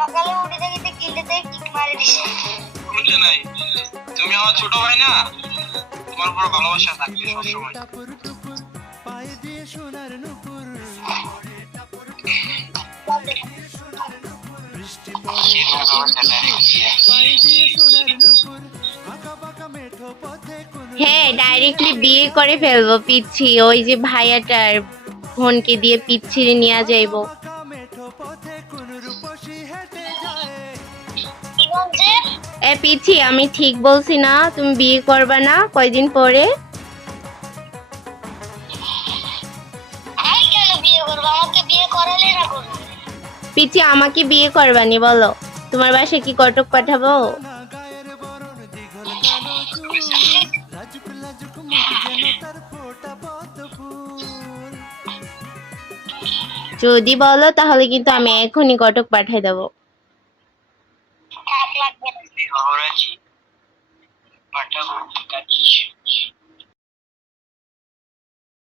সকালে উঠে দেখি গিল্ডেতে কিক মারে দিছে। বুঝলে নাই, তুমি আমার ছোট ভাই না, তোমার উপর ভালোবাসা থাকবে সবসময়। পায়ে দিয়ে সোনার নুপুর, বৃষ্টি পড়ে পায়ে দিয়ে সোনার নুপুর, আঁকা বাঁকা মেঠো পথে কোন হ্যাঁ, ডাইরেক্টলি বিয়ে করে ফেলবো পিচ্ছি। ওই যে ভাইয়াটার বোনকে দিয়ে পিচ্ছিরে নিয়ে যাইবো। বাঁকা মেঠো পথে কোন রূপসী হেঁটে যায়। কি বলছে? এ পিচ্ছি, আমি ঠিক বলছি না? তুমি বিয়ে করবা না কয়দিন পরে? আমি কেন বিয়ে করবো? আমাকে বিয়ে করালে না করবো। পিচ্ছি, আমাকে বিয়ে করবানি বলো? তোমার বাসায় কি কটক পাঠাবো? না গায়ের বরণ দীঘল কালো চুল, লাজুক লাজুক মুখ যেন তার ফোটা পদ্ম ফুল। যদি বলো তাহলে কিন্তু আমি এখনই কটক পাঠিয়ে দেবো। থাক লাগবে না। বিবাহ রাজি পাঠাবো কাকিস।